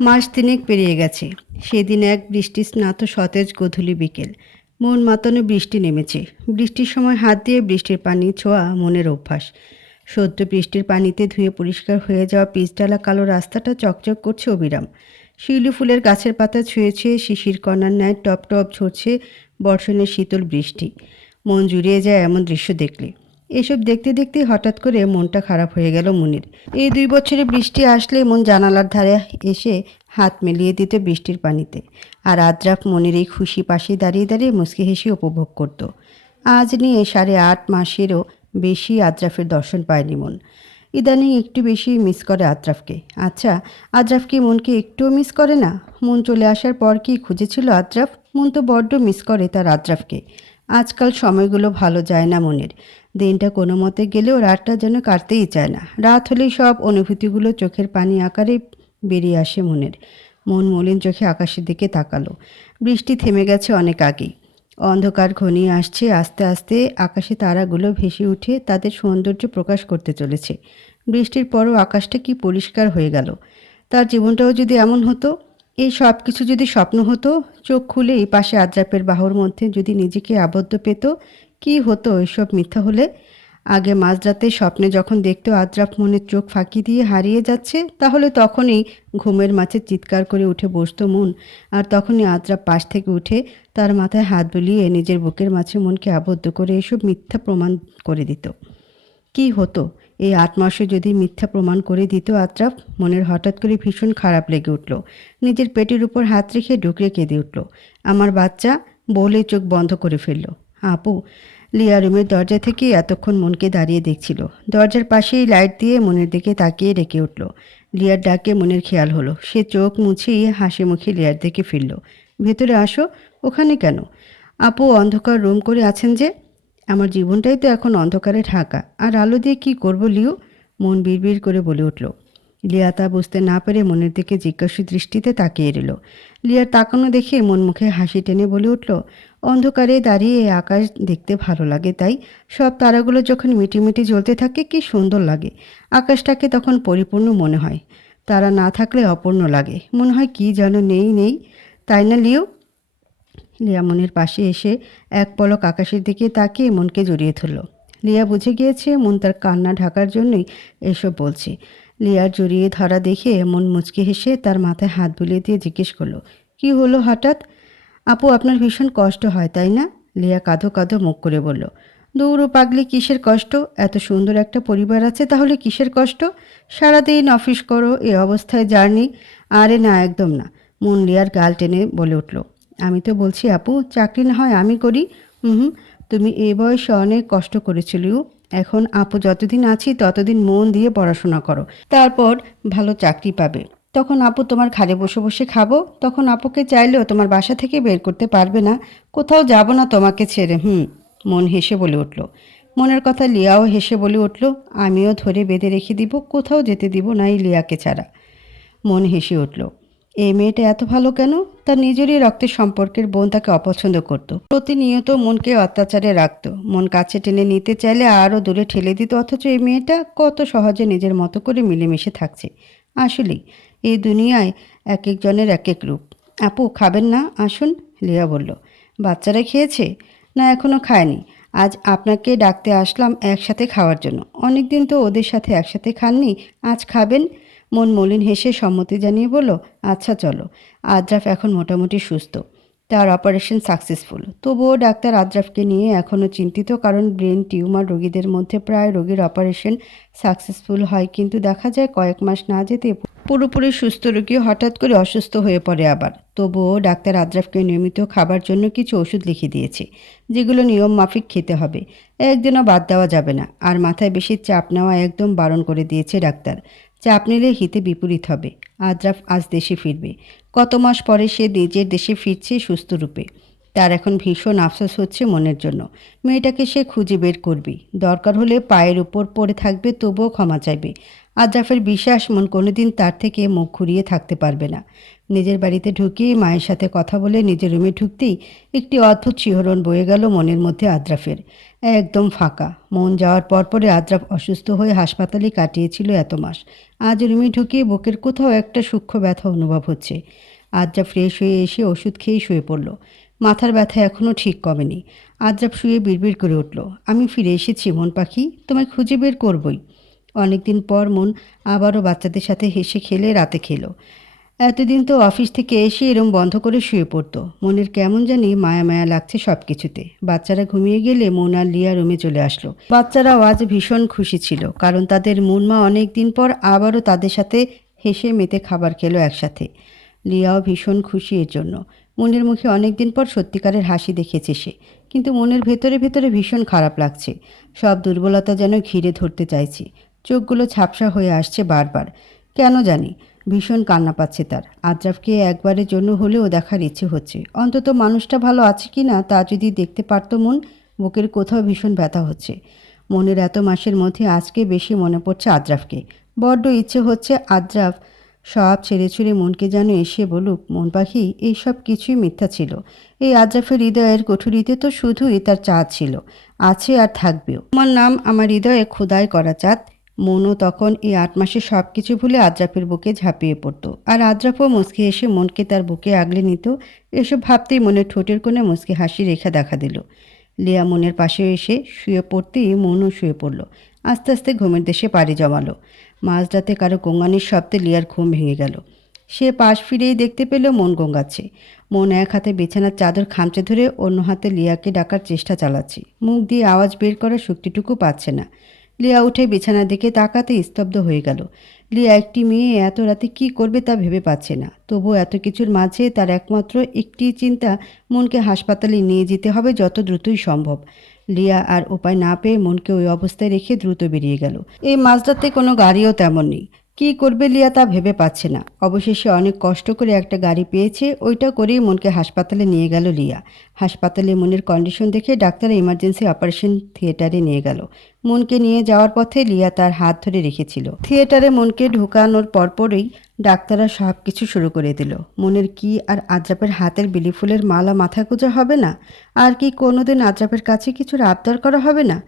মাস তিনেক পেরিয়ে গেছে। সেদিন এক বৃষ্টি স্নাত সতেজ গোধূলি বিকেল। মন মাতানো বৃষ্টি নেমেছে। বৃষ্টির সময় হাত দিয়ে বৃষ্টির পানি ছোঁয়া মনের অভ্যাস। সদ্য বৃষ্টির পানিতে ধুয়ে পরিষ্কার হয়ে যাওয়া পিচডালা কালো রাস্তাটা চকচক করছে অবিরাম। শিউলি ফুলের গাছের পাতা ছুঁয়ে ছুঁয়ে শিশির কণার ন্যায় টপ টপ ঝরছে বর্ষণের শীতল বৃষ্টি। মন জুড়িয়ে যায় এমন দৃশ্য দেখলে। এসব দেখতে দেখতে হঠাৎ করে মনটা খারাপ হয়ে গেল মনির। এই দুই বছরে বৃষ্টি আসলে মন জানালার ধারে এসে হাত মিলিয়ে দিত বৃষ্টির পানিতে। আর আদ্রাফ মনির এই খুশি পাশে দাঁড়িয়ে দাঁড়িয়ে মুসকি হেসে উপভোগ করত। আজ নিয়ে সাড়ে আট মাসেরও বেশি আদ্রাফের দর্শন পায়নি মন। ইদানিং একটু বেশি মিস করে আদ্রাফকে। আচ্ছা আদ্রাফ কি মনকে একটুও মিস করে না? মন চলে আসার পর কি খুঁজেছিল আদ্রাফ? মন তো বড্ড মিস করে তার আদ্রাফকে। আজকাল সময়গুলো ভালো যায় না মনের। দিনটা কোনো মতে গেলেও রাতটা যেন কাটতেই চায় না। রাত হলেই সব অনুভূতিগুলো চোখের পানি আকারে বেরিয়ে আসে মনের। মন মলিন চোখে আকাশের দিকে তাকালো। বৃষ্টি থেমে গেছে অনেক আগেই। অন্ধকার ঘনিয়ে আসছে, আস্তে আস্তে আকাশে তারাগুলো ভেসে উঠে তাদের সৌন্দর্য প্রকাশ করতে চলেছে। বৃষ্টির পরও আকাশটা কি পরিষ্কার হয়ে গেল। তার জীবনটাও যদি এমন হতো, এই সব কিছু যদি স্বপ্ন হতো, চোখ খুলে এই পাশে আদ্রাপের বাহুর মধ্যে যদি নিজেকে আবদ্ধ পেত কি হতো এসব মিথ্যা হলে? আগে মাঝরাতে স্বপ্নে যখন দেখতো আদ্রাফ মনের চোখ ফাঁকি দিয়ে হারিয়ে যাচ্ছে, তাহলে তখনই ঘুমের মাঝে চিৎকার করে উঠে বসতো মন। আর তখনই আদ্রাফ পাশ থেকে উঠে তার মাথায় হাত বুলিয়ে নিজের বুকের মাঝে মনকে আবদ্ধ করে এসব মিথ্যা প্রমাণ করে দিত। কি হতো? এই আট মাসে যদি মিথ্যা প্রমাণ করে দিত আত্রাফ মনের হঠাৎ করে ভীষণ খারাপ লেগে উঠল। নিজের পেটের উপর হাত রেখে ডুকরে কেঁদে উঠল। আমার বাচ্চা? বলে চোখ বন্ধ করে ফেলল। আপু, লিয়া রুমের দরজা থেকে এতক্ষণ মনকে দাঁড়িয়ে দেখছিল। দরজার পাশেই লাইট দিয়ে মনের দিকে তাকিয়ে রেখে উঠল। লিয়ার ডাকে মনের খেয়াল হলো। সে চোখ মুছিয়ে হাসি মুখে লিয়ার দিকে ফিরল। ভেতরে আসো, ওখানে কেন? আপু, অন্ধকার রুম করে আছেন যে? আমার জীবনটাই তো এখন অন্ধকারে ঢাকা। আর আলো দিয়ে কি করব লিও মন বিড়বিড় করে বলে উঠল। লিয়া তা বুঝতে না পেরে মনের দিকে জিজ্ঞাসু দৃষ্টিতে তাকিয়ে রইল। লিয়ার তাকানো দেখে মন মুখে হাসি টেনে বলে উঠল, অন্ধকারে দাঁড়িয়ে আকাশ দেখতে ভালো লাগে, তাই? সব তারাগুলো যখন মিটিমিটি জ্বলতে থাকে, কি সুন্দর লাগে। আকাশটাকে তখন পরিপূর্ণ মনে হয়। তারা না থাকলে অপূর্ণ লাগে। মনে হয় কি যেন নেই নেই। তাই না, লিও? লিয়া মনের পাশে এসে এক পলক আকাশের দিকে তাকিয়ে মনকে জড়িয়ে ধরল। লিয়া বুঝে গিয়েছে মন তার কান্না ঢাকার জন্যই এসব বলছে। লিয়ার জড়িয়ে ধরা দেখে মন মুচকে হেসে তার মাথায় হাত বুলিয়ে দিয়ে জিজ্ঞেস করল, কি হলো হঠাৎ? আপু, আপনার ভীষণ কষ্ট হয়, তাই না? লিয়া কাঁদো কাঁদো মুখ করে বলল, দৌড়ো পাগলি, কিসের কষ্ট? এত সুন্দর একটা পরিবার আছে, তাহলে কিসের কষ্ট? সারাদিন অফিস করো, এ অবস্থায় জার্নি, আরে না, একদম না। মন লিয়ার গাল টেনে বলে উঠল, আমি তো বলছি, আপু, চাকরি না হয় আমি করি। হুম, তুমি এ বয়সে অনেক কষ্ট করেছিল এখন আপু যতদিন আছি, ততদিন মন দিয়ে পড়াশোনা করো। তারপর ভালো চাকরি পাবে। তখন আপু তোমার ঘাড়ে বসে বসে খাব। তখন আপুকে চাইলেও তোমার বাসা থেকে বের করতে পারবে না। কোথাও যাব না তোমাকে ছেড়ে, হুম, মন হেসে বলে উঠল। মনের কথা লিয়াও হেসে বলে উঠল, আমিও ধরে বেঁধে রেখে দিব, কোথাও যেতে দিব না এই লিয়াকে ছাড়া। মন হেসে উঠল। এই মেয়েটা এত ভালো কেন? তার নিজেরই রক্তের সম্পর্কের বোন তাকে অপছন্দ করত। প্রতিনিয়ত মনকে অত্যাচারে রাখত। মন কাছে টেনে নিতে চাইলে আরও দূরে ঠেলে দিত, অথচ এই মেয়েটা কত সহজে নিজের মতো করে মিলেমিশে থাকছে। আসলেই এই দুনিয়ায় এক একজনের এক এক রূপ। আপু, খাবেন না? আসুন, লিয়া বলল। বাচ্চারা খেয়েছে? না এখনও খায়নি। আজ আপনাকে ডাকতে আসলাম একসাথে খাওয়ার জন্য। অনেক দিন তো ওদের সাথে একসাথে খাননি। আজ খাবেন? মন মলিন হেসে সম্মতি জানিয়ে বলল আচ্ছা চলো। আদ্রাফ এখন মোটামুটি সুস্থ। তার অপারেশন সাকসেসফুল তবুও ডাক্তার আদ্রাফকে নিয়ে এখনও চিন্তিত, কারণ ব্রেন টিউমার রোগীদের মধ্যে প্রায় রোগীর অপারেশন সাকসেসফুল হয়। কিন্তু দেখা যায় কয়েক মাস না যেতে পুরোপুরি সুস্থ রোগী হঠাৎ করে অসুস্থ হয়ে পড়ে আবার। তবুও ডাক্তার আদ্রাফকে নিয়মিত খাবার জন্য কিছু ওষুধ লিখে দিয়েছে, যেগুলো নিয়ম মাফিক খেতে হবে। একদিনও বাদ দেওয়া যাবে না। আর মাথায় বেশি চাপ নেওয়া একদম বারণ করে দিয়েছে ডাক্তার। চাপ আপনাদের হিতে বিপরীত হবে। আদ্রাফ আজ দেশে ফিরবে। কত মাস পরে সে নিজের দেশে ফিরছে সুস্থ রূপে। তার এখন ভীষণ আফসোস হচ্ছে মনের জন্য। মেয়েটাকে সে খুঁজে বের করবি। দরকার হলে পায়ের উপর পড়ে থাকবে, তবুও ক্ষমা চাইবে। আদ্রাফের বিশ্বাস মন কোনোদিন তার থেকে মুখ ঘুরিয়ে থাকতে পারবে না। নিজের বাড়িতে ঢুকিয়ে মায়ের সাথে কথা বলে নিজের রুমে ঢুকতেই একটি অদ্ভুত শিহরণ বয়ে গেল মনের মধ্যে আদ্রাফের একদম ফাঁকা। মন যাওয়ার পরপরে আদ্রাফ অসুস্থ হয়ে হাসপাতালে কাটিয়েছিল এত মাস। আজ রুমে ঢুকিয়ে বুকের কোথাও একটা সূক্ষ্ম ব্যথা অনুভব হচ্ছে। আদ্রাফ ফ্রেশ হয়ে এসে ওষুধ খেয়েই শুয়ে পড়ল। মাথার ব্যথা এখনও ঠিক কমেনি। আদ্রাফ শুয়ে বিড়বিড় করে উঠল। আমি ফিরে এসেছি, মন পাখি। তোমায় খুঁজে বের করবই। অনেকদিন পর মন আবারও বাচ্চাদের সাথে হেসে খেলে, রাতে খেলো। এতদিন তো অফিস থেকে এসে এরম বন্ধ করে শুয়ে পড়তো। মনের কেমন জানি মায়া মায়া লাগছে সব কিছুতে বাচ্চারা ঘুমিয়ে গেলে মন আর লিয়া রুমে চলে আসলো। বাচ্চারাও আজ ভীষণ খুশি ছিল, কারণ তাদের মা অনেক দিন পর আবারও তাদের সাথে হেসে মেতে খাবার খেলো একসাথে। লিয়াও ভীষণ খুশি এর জন্য। মনের মুখে অনেক দিন পর সত্যিকারের হাসি দেখেছে সে, কিন্তু মনের ভেতরে ভেতরে ভীষণ খারাপ লাগছে। সব দুর্বলতা যেন ঘিরে ধরতে চাইছে। চোখগুলো ঝাপসা হয়ে আসছে বারবার। কেন জানি, ভীষণ কান্না পাচ্ছে তার। আদ্রাফকে একবারের জন্য হলেও দেখার ইচ্ছে হচ্ছে। অন্তত মানুষটা ভালো আছে কি না, তা যদি দেখতে পারতো মন, বুকের কোথাও ভীষণ ব্যথা হচ্ছে। মনের এত মাসের মধ্যে আজকে বেশি মনে পড়ছে আদ্রাফকে। বড্ড ইচ্ছে হচ্ছে আদ্রাফ সব ছেড়ে ছুড়ে মনকে যেন এসে বলুক, মন পাখি, এই সব কিছুই মিথ্যা ছিল। এই আদ্রাফের হৃদয়ের কঠুরিতে তো শুধুই তার চাঁদ ছিল। আছে আর থাকবেও। আমার নাম আমার হৃদয়ে খোদাই করা চাঁদ। মনও তখন এই আট মাসে সব কিছু ভুলে আদ্রাফের বুকে ঝাঁপিয়ে পড়তো। আর আদ্রাফও মুসকে এসে মনকে তার বুকে আগলে নিত, এসব ভাবতেই মনের ঠোঁটের কোণে মুসকে হাসি রেখা দেখা দিল। লিয়া মনের পাশে এসে শুয়ে পড়তেই মনও শুয়ে পড়ল, আস্তে আস্তে ঘুমের দেশে পাড়ি জমালো। মাঝরাতে কারও গঙ্গানির শব্দে লিয়ার ঘুম ভেঙে গেল। সে পাশ ফিরেই দেখতে পেল মন গঙ্গাচ্ছে মন এক হাতে বিছানার চাদর খামচে ধরে অন্য হাতে লিয়াকে ডাকার চেষ্টা চালাচ্ছে। মুখ দিয়ে আওয়াজ বের করার শক্তিটুকু পাচ্ছে না। লিয়া উঠে বিছানার দিকে তাকাতে স্তব্ধ হয়ে গেল। লিয়া একটি মেয়ে, এত রাতে কি করবে তা ভেবে পাচ্ছে না। তবু এত কিছুর মাঝে তার একমাত্র একটি চিন্তা, মনকে হাসপাতালে নিয়ে যেতে হবে যত দ্রুতই সম্ভব। লিয়া আর উপায় না পেয়ে মনকে ওই অবস্থায় রেখে দ্রুত বেরিয়ে গেল। এই মাঝরাতে কোনো গাড়িও তেমন নেই। কী করবে লিয়া তা ভেবে পাচ্ছে না। অবশেষে অনেক কষ্ট করে একটা গাড়ি পেয়েছে, ওইটা করেই মনকে হাসপাতালে নিয়ে গেল লিয়া। হাসপাতালে মনের কন্ডিশন দেখে ডাক্তার ইমার্জেন্সি অপারেশন থিয়েটারে নিয়ে গেল। মনকে নিয়ে যাওয়ার পথে লিয়া তার হাত ধরে রেখেছিল। থিয়েটারে মনকে ঢুকানোর পরপরই ডাক্তাররা সব কিছু শুরু করে দিল। মনের কি আর আদ্রাপের হাতের বিলি ফুলের মালা মাথা গুঁজা হবে না? আর কি কোনোদিন আদ্রাপের কাছে কিছুর আবদার করা হবে না?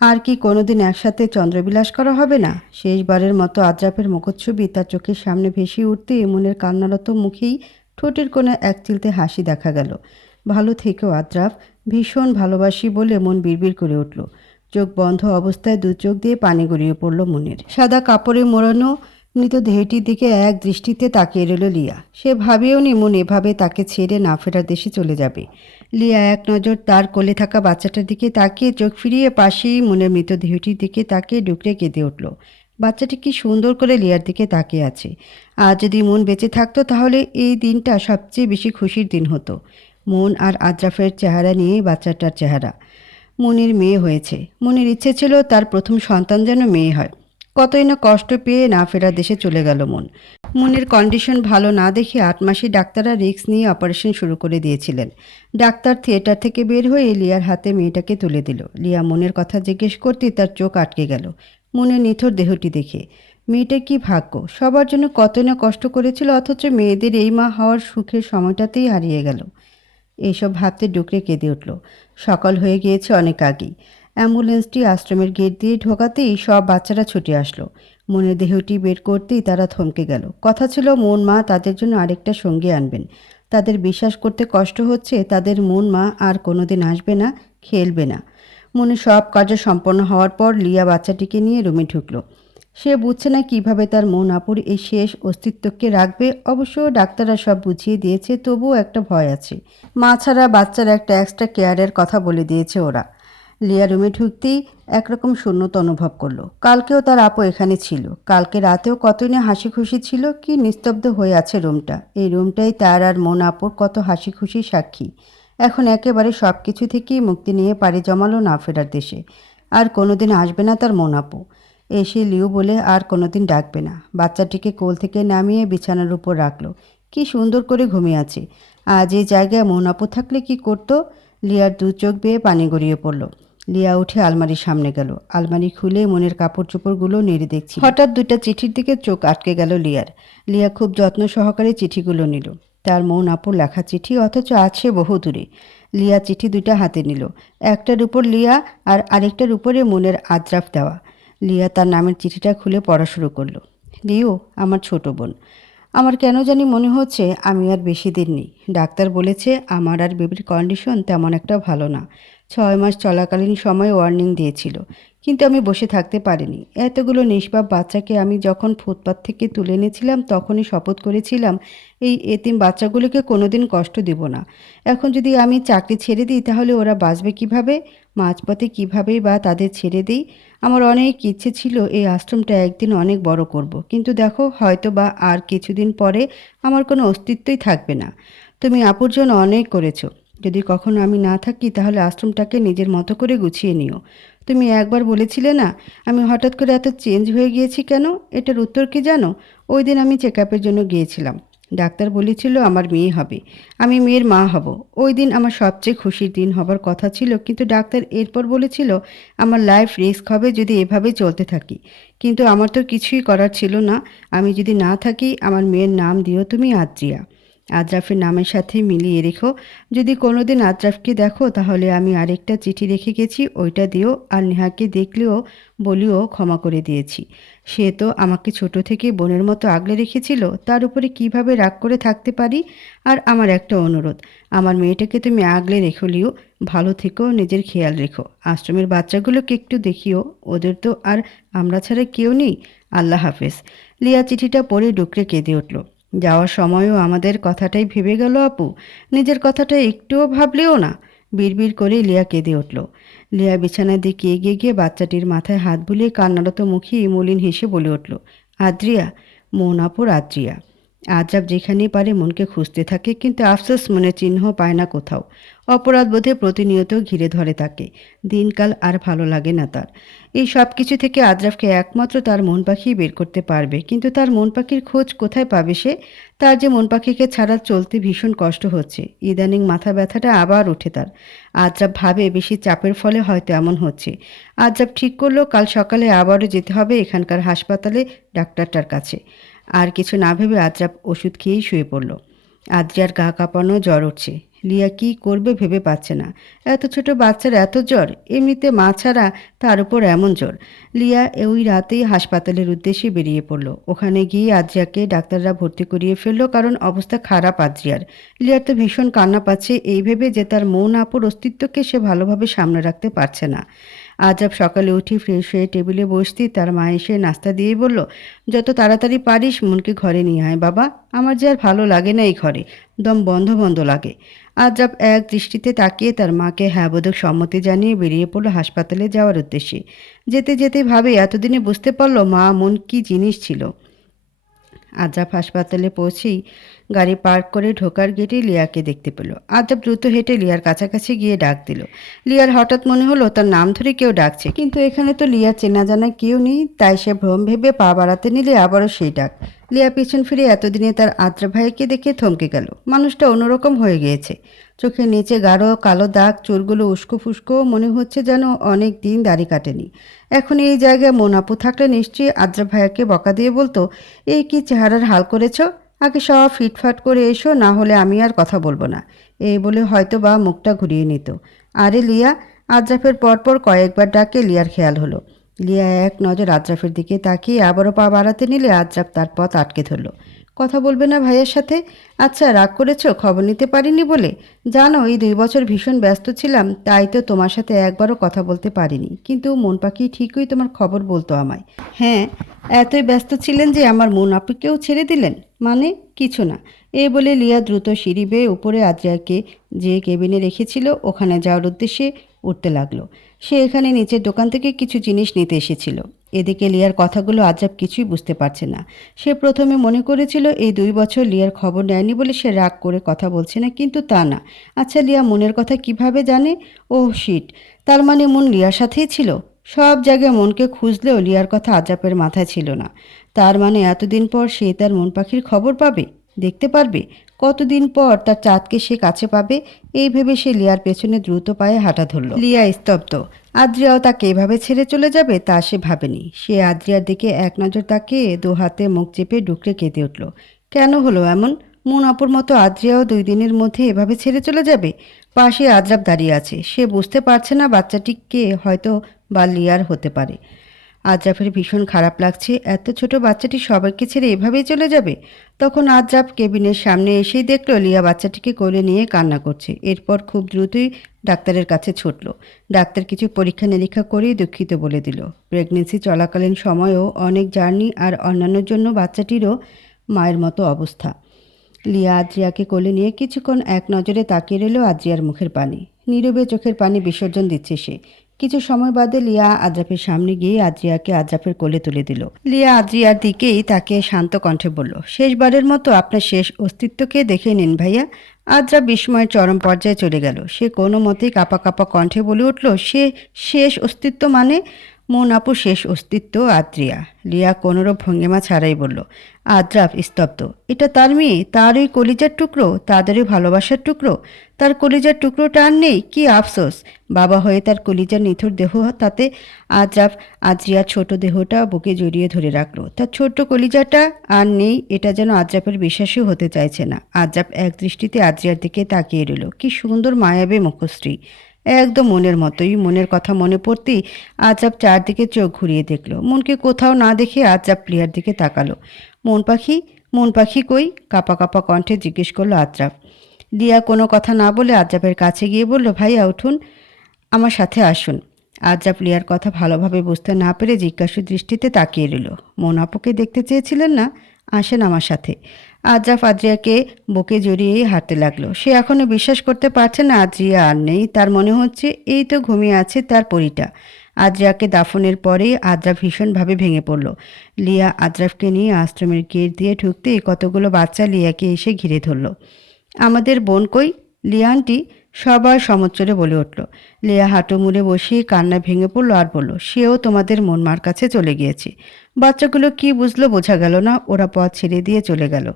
আর কি কোনোদিন একসাথে চন্দ্রবিলাস করা হবে না? শেষবারের মতো আদ্রাপের মুখচ্ছবি তার চোখের সামনে ভেসে উঠতে মনের কান্নারত মুখেই ঠোঁটের কোণে এক চিলতে হাসি দেখা গেল। ভালো থেকেও আদ্রাফ ভীষণ ভালোবাসি বলে মন বিড়বিড় করে উঠল। চোখ বন্ধ অবস্থায় দু চোখ দিয়ে পানি গড়িয়ে পড়ল মনের। সাদা কাপড়ে মোড়ানো মৃতদেহটির দিকে এক দৃষ্টিতে তাকিয়ে রইল লিয়া। সে ভাবেও নি মন এভাবে তাকে ছেড়ে না ফেরার দেশে চলে যাবে। লিয়া এক নজর তার কোলে থাকা বাচ্চাটার দিকে তাকিয়ে চোখ ফিরিয়ে পাশেই মনের মৃতদেহটির দিকে তাকিয়ে ডুকরে কেঁদে উঠল। বাচ্চাটি কি সুন্দর করে লিয়ার দিকে তাকিয়ে আছে। আর যদি মন বেঁচে থাকতো তাহলে এই দিনটা সবচেয়ে বেশি খুশির দিন হতো। মন আর আদ্রাফের চেহারা নিয়ে বাচ্চাটার চেহারা। মনির মেয়ে হয়েছে। মনির ইচ্ছে ছিল তার প্রথম সন্তান যেন মেয়ে হয়। কতই না কষ্ট পেয়ে না ফেরার দেশে চলে গেল মন। মনের কন্ডিশন ভালো না দেখে আট মাসে ডাক্তাররা রিক্স নিয়ে অপারেশন শুরু করে দিয়েছিলেন। ডাক্তার থিয়েটার থেকে বের হয়ে লিয়ার হাতে মেয়েটাকে তুলে দিল। লিয়া মনের কথা জিজ্ঞেস করতেই তার চোখ আটকে গেল। মনের নিথর দেহটি দেখে। মেয়েটার কি ভাগ্য? সবার জন্য কতই না কষ্ট করেছিল অথচ মেয়েদের এই মা হওয়ার সুখের সময়টাতেই হারিয়ে গেল। এইসব ভাবতে ডুকরে কেঁদে উঠল। সকাল হয়ে গিয়েছে অনেক আগেই। অ্যাম্বুলেন্সটি আশ্রমের গেট দিয়ে ঢোকাতেই সব বাচ্চারা ছুটে আসলো। মনের দেহটি বের করতেই তারা থমকে গেল। কথা ছিল, মন, মা, তাদের জন্য আরেকটা সঙ্গী আনবেন। তাদের বিশ্বাস করতে কষ্ট হচ্ছে, তাদের মন, মা, আর কোনোদিন আসবে না, খেলবে না। মনে সব কাজ সম্পন্ন হওয়ার পর লিয়া বাচ্চাটিকে নিয়ে রুমে ঢুকলো। সে বুঝছে না কীভাবে তার মন আপুর এই শেষ অস্তিত্বকে রাখবে। অবশ্য ডাক্তাররা সব বুঝিয়ে দিয়েছে, তবুও একটা ভয় আছে। মা ছাড়া বাচ্চার একটা এক্সট্রা কেয়ারের কথা বলে দিয়েছে ওরা। লিয়া রুমে ঢুকতেই একরকম শূন্যতা অনুভব করল। কালকেও তার আপু এখানে ছিল। কালকে রাতেও কতই না হাসি খুশি ছিল, কি নিস্তব্ধ হয়ে আছে রুমটা। এই রুমটাই তার আর মন আপুর কত হাসি খুশি সাক্ষী। এখন একেবারে সব কিছু থেকেই মুক্তি নিয়ে পাড়ি জমালো না ফেরার দেশে। আর কোনোদিন আসবে না তার মন আপু। এসে লিউ বলে আর কোনোদিন ডাকবে না। বাচ্চাটিকে কোল থেকে নামিয়ে বিছানার উপর রাখল। কি সুন্দর করে ঘুমিয়ে আছে। আজ এই জায়গায় মন আপু থাকলে কি করতো? লিয়ার দু চোখ বেয়ে পানি গড়িয়ে পড়ল। লিয়া উঠে আলমারির সামনে গেল। আলমারি খুলে মনের কাপড় চোপড়গুলো নেড়ে দেখছি হঠাৎ দুইটা চিঠির দিকে চোখ আটকে গেল লিয়ার। লিয়া খুব যত্ন সহকারে চিঠিগুলো নিল। তার মন আপুর লেখা চিঠি অথচ আছে বহু দূরে। লিয়া চিঠি দুইটা হাতে নিল। একটার উপর লিয়া আর আরেকটার উপরে মনের আদ্রাফ দেওয়া। লিয়া তার নামের চিঠিটা খুলে পড়া শুরু করল। লিও, আমার ছোট বোন। আমার কেন জানি মনে হচ্ছে আমি আর বেশি দিন নেই। ডাক্তার বলেছে আমার আর বেবির কন্ডিশন তেমন একটা ভালো না। ছয় মাস চলাকালীন সময় ওয়ার্নিং দিয়েছিল। কিন্তু আমি বসে থাকতে পারিনি। এতগুলো নিষ্পাপ বাচ্চাকে আমি যখন ফুটপাত থেকে তুলে এনেছিলাম, তখনই শপথ করেছিলাম, এই এতিম বাচ্চাগুলোকে কোনোদিন কষ্ট দিব না। এখন যদি আমি চাকরি ছেড়ে দিই, তাহলে ওরা বাঁচবে কীভাবে? মাঝপথে কীভাবেই বা তাদের ছেড়ে দিই? আমার অনেক ইচ্ছে ছিল এই আশ্রমটা একদিন অনেক বড় করব। কিন্তু দেখো, হয়তো বা আর কিছুদিন পরে আমার কোনো অস্তিত্বই থাকবে না। তুমি আপুর জন্য অনেক করেছ। যদি কখনো আমি না থাকি, তাহলে আশ্রমটাকে নিজের মতো করে গুছিয়ে নিও। তুমি একবার বলেছিলে না, আমি হঠাৎ করে এত চেঞ্জ হয়ে গিয়েছি কেন? এটার উত্তর কি জানো? ওই দিন আমি চেক আপের জন্য গিয়েছিলাম। ডাক্তার বলেছিল আমার মেয়ে হবে। আমি মেয়ের মা হব। ওই দিন আমার সবচেয়ে খুশির দিন হবার কথা ছিল, কিন্তু ডাক্তার এরপর বলেছিল, আমার লাইফ রিস্ক হবে যদি এভাবে চলতে থাকি। কিন্তু আমার তো কিছুই করার ছিল না। আমি যদি না থাকি, আমার মেয়ের নাম দিও তুমি, আদ্রিয়া। আদ্রাফের নামের সাথে মিলিয়ে রেখো। যদি কোনোদিন আদ্রাফকে দেখো, তাহলে আমি আরেকটা চিঠি রেখে গেছি। ওইটা দিও আর নেহাকে দেখলেও বলিও ক্ষমা করে দিয়েছি। সে তো আমাকে ছোট থেকে বোনের মতো আগলে রেখেছিল, তার উপরে কীভাবে রাগ করে থাকতে পারি? আর আমার একটা অনুরোধ, আমার মেয়েটাকে তুমি আগলে রেখো লিও, ভালো থেকো, নিজের খেয়াল রেখো। আশ্রমের বাচ্চাগুলোকে একটু দেখিও, ওদের তো আর আমরা ছাড়া কেউ নেই। আল্লাহ হাফেজ। লিয়া চিঠিটা পড়ে ডুকরে কেঁদে উঠল। যাওয়ার সময়ও আমাদের কথাটাই ভেবে গেল আপু। নিজের কথাটা একটুও ভাবলেও না। বিড়বিড় করে লিয়া কেঁদে উঠল। লিয়া বিছানার দিকে এগিয়ে গিয়ে বাচ্চাটির মাথায় হাত বুলিয়ে কান্নারত মুখে ইমলিন হেসে বলে উঠল, আদ্রিয়া, মন আপুর আদ্রিয়া আজাব যেখানেই পারে মনকে খুঁজতে থাকে, কিন্তু আফসোস মনে চিহ্ন পায় না কোথাও। অপরাধ বোধে প্রতিনিয়ত ঘিরে ধরে তাকে। দিনকাল আর ভালো লাগে না তার। এই সব কিছু থেকে আদ্রাফকে একমাত্র তার মন পাখি বের করতে পারবে। কিন্তু তার মন পাখির খোঁজ কোথায় পাবে সে? তার যে মন পাখিকে ছাড়া চলতে ভীষণ কষ্ট হচ্ছে। ইদানিং মাথা ব্যথাটা আবার উঠে তার। আদ্রাব ভাবে বেশি চাপের ফলে হয়তো এমন হচ্ছে। আদ্রাব ঠিক করল, কাল সকালে আবারও যেতে হবে এখানকার হাসপাতালে ডাক্তারটার কাছে। আর কিছু না ভেবে আদ্রাব ওষুধ খেয়েই শুয়ে পড়ল। আদ্রিয়ার গা কাঁপানো জ্বর উঠছে। লিয়া কি করবে ভেবে পাচ্ছে না। এত ছোট বাচ্চার এত জ্বর, এমনিতে মা ছাড়া তার উপর এমন জ্বর। লিয়া ওই রাতেই হাসপাতালের উদ্দেশ্যে বেরিয়ে পড়ল। ওখানে গিয়ে আদ্রিয়াকে ডাক্তাররা ভর্তি করিয়ে ফেলল, কারণ অবস্থা খারাপ আদ্রিয়ার। লিয়ার তো ভীষণ কান্না পাচ্ছে, এই ভেবে যে তার মন আপুর অস্তিত্বকে সে ভালোভাবে সামনে রাখতে পারছে না। আজব সকালে উঠি ফ্রেশ হয়ে টেবিলে বসতি, তার মা এসে নাস্তা দিয়ে বলল, যত তাড়াতাড়ি পারিস মনকে ঘরে নিয়ে আয় বাবা, আমার যে আর ভালো লাগে না এই ঘরে, দম বন্ধ বন্ধ লাগে। আজব এক দৃষ্টিতে তাকিয়ে তার মাকে হ্যাঁ বোধক সম্মতি জানিয়ে বেরিয়ে পড়ল হাসপাতালে যাওয়ার উদ্দেশ্যে। যেতে যেতে ভাবে এতদিনে বুঝতে পারল মা মন কি জিনিস ছিল। আজাব হাসপাতালে পৌঁছেই গাড়ি পার্ক করে ঢোকার গেটে লিয়াকে দেখতে পেল। আজাব দ্রুত হেঁটে লিয়ার কাছাকাছি গিয়ে ডাক দিল। লিয়ার হঠাৎ মনে হলো, তার নাম ধরে কেউ ডাকছে। কিন্তু এখানে তো লিয়া চেনা জানা কেউ নেই, তাই সে ভ্রম ভেবে পা বাড়াতে নিলে আবারও সেই ডাক। লিয়া পিছন ফিরে এতদিনে তার আদ্রা ভাইকে দেখে থমকে গেল। মানুষটা অন্যরকম হয়ে গিয়েছে। চোখের নিচে গাঢ় কালো দাগ চুলগুলো উস্কো ফুস্কো, মনে হচ্ছে যেন অনেক দিন দাড়ি কাটেনি। এখন এই জায়গায় মোনাপু থাকলে নিশ্চয়ই আদ্রা ভাইয়াকে বকা দিয়ে বলতো, এই কি চেহারার হাল করেছ? আগে সব ফিটফাট করে এসো, না হলে আমি আর কথা বলব না। এই বলে হয়তো বা মুখটা ঘুরিয়ে নিত। আরে লিয়া, আদ্রাফের পরপর কয়েকবার ডাকে লিয়ার খেয়াল হলো। লিয়া এক নজর আদ্রাফের দিকে তাকিয়ে আবারও পা বাড়াতে নিলে আদ্রাফ তার পথ আটকে ধরলো। কথা বলবে না ভাইয়ের সাথে? আচ্ছা রাগ করেছ? খবর নিতে পারিনি বলে? জানো, এই দুই বছর ভীষণ ব্যস্ত ছিলাম, তাই তো তোমার সাথে একবারও কথা বলতে পারিনি। কিন্তু মন পাখি ঠিকই তোমার খবর বলতো আমায়। হ্যাঁ এতই ব্যস্ত ছিলেন যে আমার মন আপুকেও ছেড়ে দিলেন? মানে কিছু না। এ বলে লিয়া দ্রুত সিঁড়ি বেয়ে উপরে আদ্রিয়াকে যে কেবিনে রেখেছিল, ওখানে যাওয়ার উদ্দেশ্যে উঠতে লাগল। সে এখানে নিচের দোকান থেকে কিছু জিনিস নিতে এসেছিল। এদিকে লিয়ার কথাগুলো আজাব কিছুই বুঝতে পারছে না। সে প্রথমে মনে করেছিল, এই দুই বছর লিয়ার খবর নেয়নি বলে সে রাগ করে কথা বলছে না, কিন্তু তা না। আচ্ছা লিয়া মনের কথা কীভাবে জানে? Oh shit. তার মানে মন লিয়ার সাথেই ছিল? সব জায়গায় মনকে খুঁজলেও লিয়ার কথা আজাপের মাথায় ছিল না। তার মানে এতদিন পর সে তার মন পাখির খবর পাবে? দেখতে পারবে? কতদিন পর তার চাঁদকে সে কাছে পাবে, এই ভেবে সে লিয়ার পেছনে দ্রুত পায়ে হাঁটা ধরল। লিয়া স্তব্ধ। আদ্রিয়াও তাকে এভাবে ছেড়ে চলে যাবে তা সে ভাবেনি। সে আদ্রিয়ার দিকে এক নজর তাকিয়ে দু হাতে মুখ চেপে ডুকরে কেঁদে উঠল। কেন হলো এমন? মুনাপুর মতো আদ্রিয়াও দুই দিনের মধ্যে এভাবে ছেড়ে চলে যাবে? পাশে আদ্রাব দাঁড়িয়ে আছে। সে বুঝতে পারছে না বাচ্চাটি কে হয়তো বা লিয়ার হতে পারে। আদ্রাফের ভীষণ খারাপ লাগছে। এত ছোট বাচ্চাটি সবাইকে ছেড়ে এভাবেই চলে যাবে? তখন আদ্রাফ কেবিনের সামনে এসেই দেখল লিয়া বাচ্চাটিকে কোলে নিয়ে কান্না করছে। এরপর খুব দ্রুতই ডাক্তারের কাছে ছুটল। ডাক্তার কিছু পরীক্ষা নিরীক্ষা করেই দুঃখিত বলে দিল। প্রেগনেন্সি চলাকালীন সময়েও অনেক জার্নি আর অন্যান্যর জন্য বাচ্চাটিরও মায়ের মতো অবস্থা। লিয়া আদ্রিয়াকে কোলে নিয়ে কিছুক্ষণ এক নজরে তাকিয়ে রইল আদ্রিয়ার মুখের পানি। নীরবে চোখের পানি বিসর্জন দিচ্ছে সে। কিছু সময় বাদে লিয়া আদ্রাফের সামনে গিয়ে আদ্রিয়াকে আদ্রাফের কোলে তুলে দিল। লিয়া আদ্রিয়ার দিকেই তাকে শান্ত কণ্ঠে বলল, শেষবারের মতো আপনার শেষ অস্তিত্বকে দেখে নিন ভাইয়া। আদ্রা বিস্ময়ের চরম পর্যায়ে চলে গেল। সে কোনো মতেই কাপা কাপা কণ্ঠে বলে উঠল, সে শেষ অস্তিত্ব মানে মন আপু শেষ অস্তিত্ব, আদ্রিয়া। লিয়া কোনোরূপ ভঙ্গিমা ছাড়াই বলল আদ্রাফ স্তব্ধ। এটা তার মেয়ে, তার ওই কলিজার টুকরো তাদেরই ভালোবাসার টুকরো। তার কলিজার টুকরোটা আর নেই, কি আফসোস। বাবা হয়ে তার কলিজার নিথুর দেহ, তাতে আদ্রাফ আদ্রিয়ার ছোট দেহটা বুকে জড়িয়ে ধরে রাখল। তার ছোট্ট কলিজাটা আর নেই, এটা যেন আদ্রাফের বিশ্বাসই হতে চাইছে না। আদ্রাফ এক দৃষ্টিতে আদ্রিয়ার দিকে তাকিয়ে রইল। কি সুন্দর, মায়াবে মুখশ্রী। একদম মনের মতোই। মনের কথা মনে পড়তেই আজাব চারদিকে চোখ ঘুরিয়ে দেখল। মনকে কোথাও না দেখে আজাব প্লেয়ার দিকে তাকালো। মন পাখি? মন পাখি কই? কাপা কাপা কণ্ঠে জিজ্ঞেস করল আজরাফ দিয়া কোনো কথা না বলে আজাবের কাছে গিয়ে বলল, ভাইয়া, উঠুন, আমার সাথে আসুন। আজাব লিয়ার কথা ভালোভাবে বুঝতে না পেরে জিজ্ঞাসু দৃষ্টিতে তাকিয়ে রইল। মন আপুকে দেখতে চেয়েছিলেন না? আসেন আমার সাথে। আদ্রাফ আদ্রিয়াকে বুকে জড়িয়েই হাঁটতে লাগল। সে এখনও বিশ্বাস করতে পারছে না আদ্রিয়া আর নেই। তার মনে হচ্ছে, এই তো ঘুমিয়ে আছে তার পরিটা। আদ্রিয়াকে দাফনের পরেই আদ্রাফ ভীষণভাবে ভেঙে পড়ল। লিয়া আদ্রাফকে নিয়ে আশ্রমের গেট দিয়ে ঢুকতে কতগুলো বাচ্চা লিয়াকে এসে ঘিরে ধরল। আমাদের বোন কই? লিয়ানটি সবার সমচ্চরে বলে উঠল। লিয়া হাঁটু মুড়ে বসিয়ে কান্না ভেঙে পড়ল আর বলল, সেও তোমাদের মনমার কাছে চলে গিয়েছে। বাচ্চাগুলো কি বুঝলো বোঝা গেল না, ওরা পথ ছেড়ে দিয়ে চলে গেল।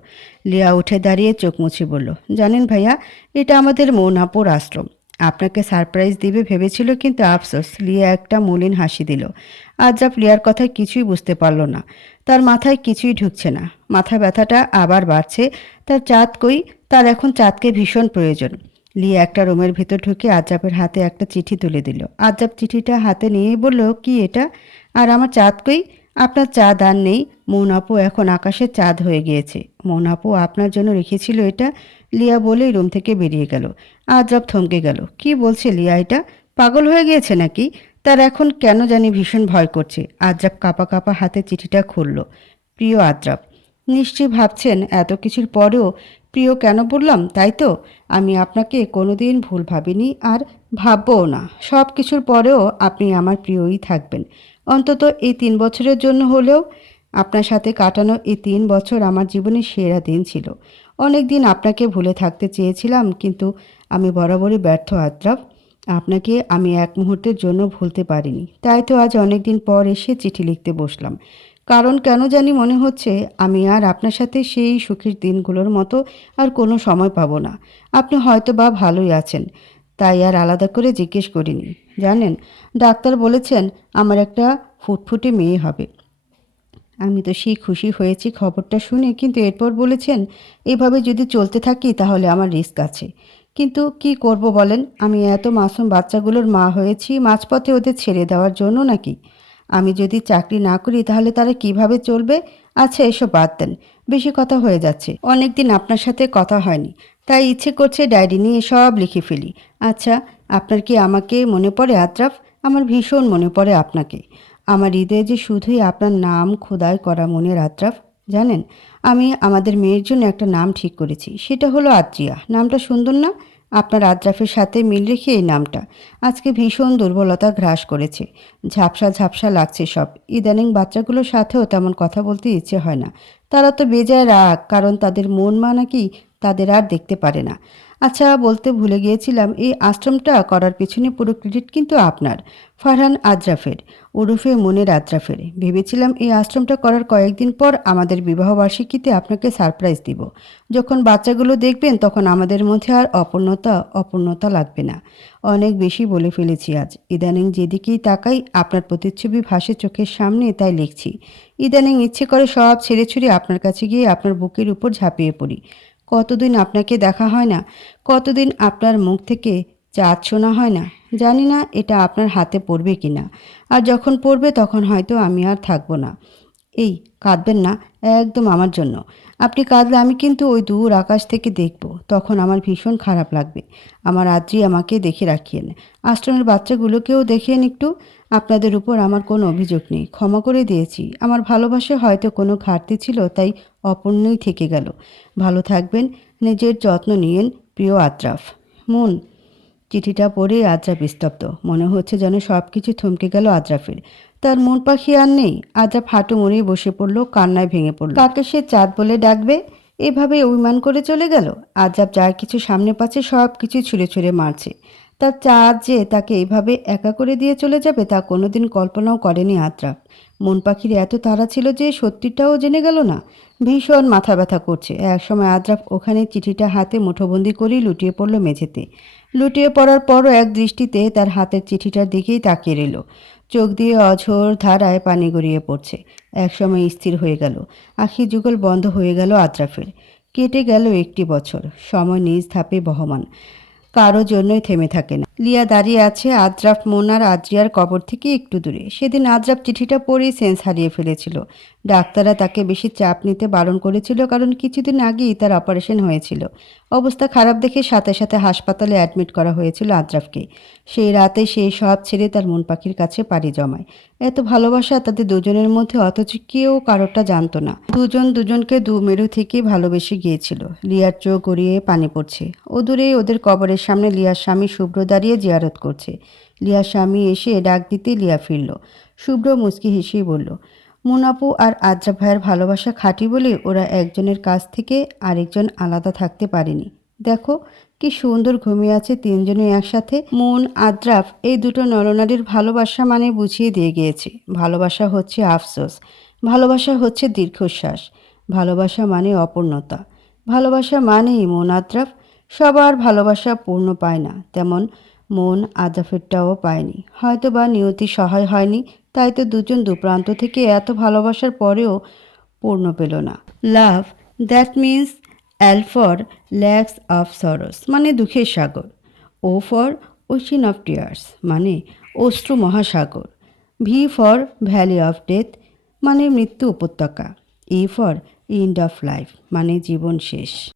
লিয়া উঠে দাঁড়িয়ে চোখ মুছে বলল, জানেন ভাইয়া, এটা আমাদের মৌনাপুর আশ্রম। আপনাকে সারপ্রাইজ দিবে ভেবেছিল কিন্তু আফসোস, লিয়া একটা মলিন হাসি দিল। আজরাফ লিয়ার কথায় কিছুই বুঝতে পারল না। তার মাথায় কিছুই ঢুকছে না। মাথা ব্যথাটা আবার বাড়ছে। তার চাঁদ কই? তার এখন চাঁদকে ভীষণ প্রয়োজন। লিয়া একটা রুমের ভিতর ঢুকে আজাবের হাতে একটা চিঠি তুলে দিল। আজাব চিঠিটা হাতে নিয়েই বলল, কি এটা? আর আমার চাঁদ কই? আপনার চাঁদ আর নেই। মৌনাপু এখন আকাশে চাঁদ হয়ে গিয়েছে। মৌনাপু আপনার জন্য রেখেছিল এটা। লিয়া বলেই রুম থেকে বেরিয়ে গেল। আজরাব থমকে গেল। কি বলছে লিয়া এটা? পাগল হয়ে গিয়েছে নাকি? তার এখন কেন জানি ভীষণ ভয় করছে। আজরাব কাপা কাপা হাতে চিঠিটা খুলল। প্রিয় আজরাব নিশ্চয়ই ভাবছেন এত কিছুর পরেও প্রিয় কেন বললাম, তাই তো? আমি আপনাকে কোনোদিন ভুল ভাবিনি আর ভাববও না। সব কিছুর পরেও আপনি আমার প্রিয়ই থাকবেন। অন্তত এই তিন বছরের জন্য হলেও আপনার সাথে কাটানো এই তিন বছর আমার জীবনের সেরা দিন ছিল। অনেক দিন আপনাকে ভুলে থাকতে চেয়েছিলাম, কিন্তু আমি বরাবরই ব্যর্থ, আদ্রাব। আপনাকে আমি এক মুহূর্তের জন্য ভুলতে পারিনি। তাই তো আজ অনেক দিন পর এসে চিঠি লিখতে বসলাম। কারণ কেন জানি মনে হচ্ছে আমি আর আপনার সাথে সেই সুখের দিনগুলোর মতো আর কোনো সময় পাবো না। আপনি হয়তো বা ভালোই আছেন। তাই আর আলাদা করে জিজ্ঞেস করিনি। জানেন, ডাক্তার বলেছেন আমার একটা ফুটফুটে মেয়ে হবে। আমি তো সেই খুশি হয়েছি খবরটা শুনে, কিন্তু এরপর বলেছেন, এভাবে যদি চলতে থাকি তাহলে আমার রিস্ক আছে। কিন্তু কি করব বলেন? আমি এত মাসুম বাচ্চাগুলোর মা হয়েছি, মাঝপথে ওদের ছেড়ে দেওয়ার জন্য নাকি? আমি যদি চাকরি না করি তাহলে তারা কীভাবে চলবে? আচ্ছা এসব বাদ দেন। বেশি কথা হয়ে যাচ্ছে। অনেক দিন আপনার সাথে কথা হয়নি। তাই ইচ্ছে করছে ডায়েরি নিয়ে সব লিখে ফেলি। আচ্ছা আপনার কি আমাকে মনে পড়ে আত্রাফ? আমার ভীষণ মনে পড়ে আপনাকে। আমার হৃদয়ে যে শুধুই আপনার নাম খোদাই করা মনের আত্রাফ, জানেন? আমি আমাদের মেয়ের জন্য একটা নাম ঠিক করেছি, সেটা হলো আদ্রিয়া। নামটা সুন্দর না? আপনার আদ্রাফের সাথে মিল রেখে এই নামটা। আজকে ভীষণ দুর্বলতা গ্রাস করেছে। ঝাপসা ঝাপসা লাগছে সব। ইদানিং বাচ্চাগুলোর সাথেও তেমন কথা বলতে ইচ্ছে হয় না। তারা তো বেজায় রাগ, কারণ তাদের মন মা নাকি তাদের আর দেখতে পারে না। আচ্ছা বলতে ভুলে গিয়েছিলাম, এই আশ্রমটা করার পিছনে পুরো ক্রেডিট কিন্তু আপনার, ফারহান আজরাফের, ওরফে মনের আজরাফের। ভেবেছিলাম এই আশ্রমটা করার কয়েকদিন পর আমাদের বিবাহবার্ষিকীতে আপনাকে সারপ্রাইজ দিব। যখন বাচ্চাগুলো দেখবেন, তখন আমাদের মধ্যে আর অপূর্ণতা অপূর্ণতা লাগবে না। অনেক বেশি বলে ফেলেছি আজ। ইদানিং যেদিকেই তাকাই, আপনার প্রতিচ্ছবি ভাসে চোখের সামনে, তাই লিখছি। ইদানিং ইচ্ছে করে সব ছেড়ে ছুড়ে আপনার কাছে গিয়ে আপনার বুকের উপর ঝাঁপিয়ে পড়ি। কতদিন আপনাকে দেখা হয় না? কতদিন আপনার মুখ থেকে চাঁদ শোনা হয় না? জানি না এটা আপনার হাতে পড়বে কি না। আর যখন পড়বে তখন হয়তো আমি আর থাকব না। এই, কাঁদবেন না, একদম আমার জন্য। আপনি কাঁদলে আমি কিন্তু ওই দূর আকাশ থেকে দেখব, তখন আমার ভীষণ খারাপ লাগবে। আমার আদ্রি আমাকে দেখে রাখিয়েন। আশ্রমের বাচ্চাগুলোকেও দেখেন একটু। আপনাদের উপর আমার কোনো অভিযোগ নেই। ক্ষমা করে দিয়েছি। আমার ভালোবাসে হয়তো কোনো ঘাটতি ছিল, তাই অপূর্ণই থেকে গেল। ভালো থাকবেন। নিজের যত্ন নিয়েন, প্রিয় আদ্রাফ। মন। চিঠিটা পড়ে আদ্রাফ স্তব্ধ। মনে হচ্ছে যেন সব কিছু থমকে গেল আদ্রাফের। তার মন পাখি আর নেই। আদ্রাফ হাঁটু মুড়িয়ে বসে পড়ল, কান্নায় ভেঙে পড়ল। কাকে সে চাঁদ বলে ডাকবে? এভাবে অভিমান করে চলে গেল। আদ্রাফ যার কিছু সামনে পাচ্ছে, সব কিছু ছুঁড়ে ছুঁড়ে মারছে। তার চাঁদ যে তাকে এভাবে একা করে দিয়ে চলে যাবে, তা কোনোদিন কল্পনাও করেনি আদ্রাফ মন পাখির এত তাড়া ছিল যে সত্যিটাও জেনে গেল না। ভীষণ মাথা ব্যথা করছে। একসময় আদ্রাফ ওখানে চিঠিটা হাতে মুঠোবন্দি করেই লুটিয়ে পড়ল মেঝেতে। লুটিয়ে পড়ার পরও এক দৃষ্টিতে তার হাতের চিঠিটার দিকেই তাকিয়ে রইল। চোখ দিয়ে অঝোর ধারায় পানি গড়িয়ে পড়ছে। একসময় স্থির হয়ে গেল। আখি যুগল বন্ধ হয়ে গেল আদ্রাফের কেটে গেল একটি বছর। সময় নিজ ধাপে বহমান। কারও জন্যই থেমে থাকে না। লিয়া দাঁড়িয়ে আছে আদ্রাফ মোনার, আদ্রিয়ার কবর থেকে একটু দূরে। সেদিন আদ্রাফ চিঠিটা পড়েই সেন্স হারিয়ে ফেলেছিল। ডাক্তাররা তাকে বেশি চাপ নিতে বারণ করেছিল কারণ কিছুদিন আগেই তার অপারেশন হয়েছিল। অবস্থা খারাপ দেখে সাথে সাথে হাসপাতালে অ্যাডমিট করা হয়েছিল আদ্রাফকে। সেই রাতে সেই সব ছেড়ে তার মন পাখির কাছে পাড়ি জমায়। এত ভালোবাসা তাদের দুজনের মধ্যে অথচ কেউ কারোরটা জানতো না। দুজন দুজনকে দু মেরু থেকেই ভালোবেসে গিয়েছিল। লিয়ার চোখ গড়িয়ে পানি পড়ছে। ও দূরে ওদের কবরের সামনে লিয়ার স্বামী শুভ্র দাঁড়িয়ে জিয়ারত করছে। লিয়ার স্বামী এসে ডাক দিতে লিয়া ফিরল। শুভ্র মুচকি হেসেই বলল মুনাপু আর আদ্রা ভাইয়ের ভালোবাসা খাঁটি বলে ওরা একজনের কাছ থেকে আরেকজন আলাদা থাকতে পারেনি। দেখো, কি সুন্দর ঘুমিয়ে আছে তিনজনে একসাথে। মন আদ্রাফ এই দুটো নরনারীর ভালোবাসা মানে বুঝিয়ে দিয়ে গিয়েছে। ভালোবাসা হচ্ছে আফসোস। ভালোবাসা হচ্ছে দীর্ঘশ্বাস। ভালোবাসা মানে অপূর্ণতা। ভালোবাসা মানেই মন আদ্রাফ সবার ভালোবাসা পূর্ণ পায় না। তেমন মন আদ্রাফেরটাও পায়নি। হয়তো বা নিয়তি সহায় হয়নি তাই তো দুজন দুপ্রান্ত থেকে এত ভালোবাসার পরেও পূর্ণ পেল না। Love that means L for lakhs of sorrows মানে দুঃখের সাগর। O for ocean of tears মানে অশ্রু মহাসাগর। V for valley of death মানে মৃত্যু উপত্যকা। E for end of life মানে জীবন শেষ।